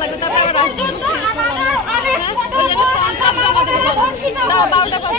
লাগবে তারপরে আবার আসব। বুঝছিস? হ্যাঁ? ওই জায়গায় ফর্ম জমা দেবে। তাও বারোটা পাবো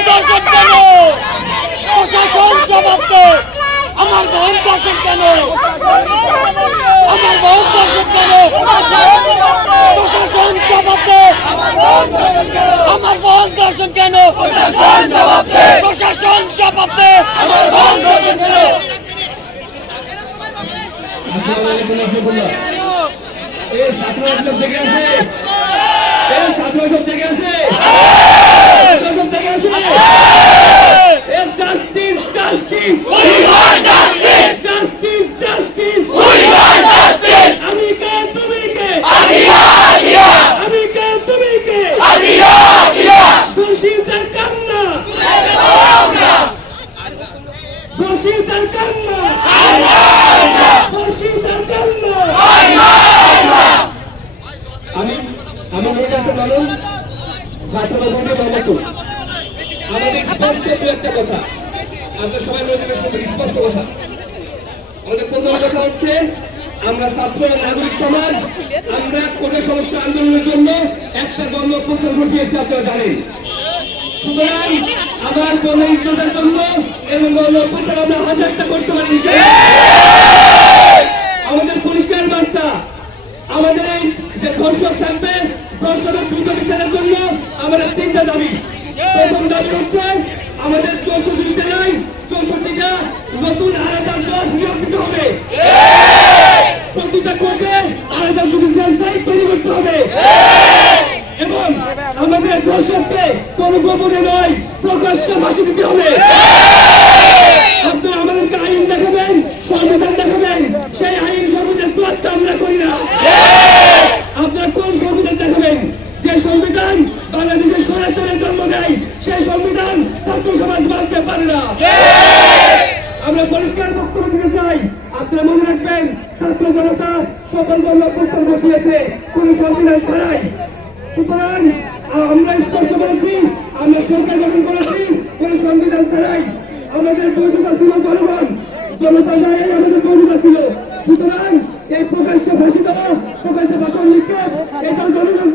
ধর্ষণ কেন? প্রশাসন জবাব দে আমার বোন ধর্ষণ কেন? আমার বোন ধর্ষণ কেন? প্রশাসন জবাব দে আমার বোন ধর্ষণ কেন? প্রশাসন জবাব দে আমার বোন ধর্ষণ কেন আমাদের স্পষ্ট কথা। আপনার সবাই মনে শুনবেন স্পষ্ট কথা। আমাদের প্রথম কথা হচ্ছে, আমরা ছাত্র নাগরিক সমাজ, আমরা কোন সমস্ত আন্দোলনের জন্য একটা গণপত্র ঘটিয়েছি আপনারা জানেন। সুতরাং আবার কোন ইজ্জতের জন্য এবং গণপত্র আমরা হাজারটা করতে পারি আমাদের পরিষ্কার বার্তা আমাদের এই যে ধর্ষক থাকবে ধর্ষকের দ্রুত বিচারের জন্য আমাদের তিনটা দাবি। প্রথম দাবি হচ্ছে আমাদের চৌষট্টি জেলায় চৌষট্টিটা নতুন আলাদা নিয়োগ দিতে হবে। প্রতিটা কোর্টে আলাদা জুডিশিয়াল সাইট তৈরি করতে হবে। এবং আমাদের ধর্ষককে কোনো গোপনে নয় প্রকাশ্যে ফাঁসি দিতে হবে। করতে পারে না। আমরা পরিষ্কার বক্তব্য দিতে চাই। আপনারা মনে রাখবেন, ছাত্র জনতা সকল গণপ্রস্থান বসিয়েছে কোন সংবিধান ছাড়াই। সুতরাং আমরা স্পষ্ট বলছি আমরা সরকার গঠন করেছি, কোন সংবিধান ছাড়াই। আমাদের বৈধতা ছিল জনগণ, জনতা রায় আমাদের বৈধতা ছিল। সুতরাং, এই প্রকাশ্য ভাষিত প্রকাশ্য বাতন লিখে এটা জনগণ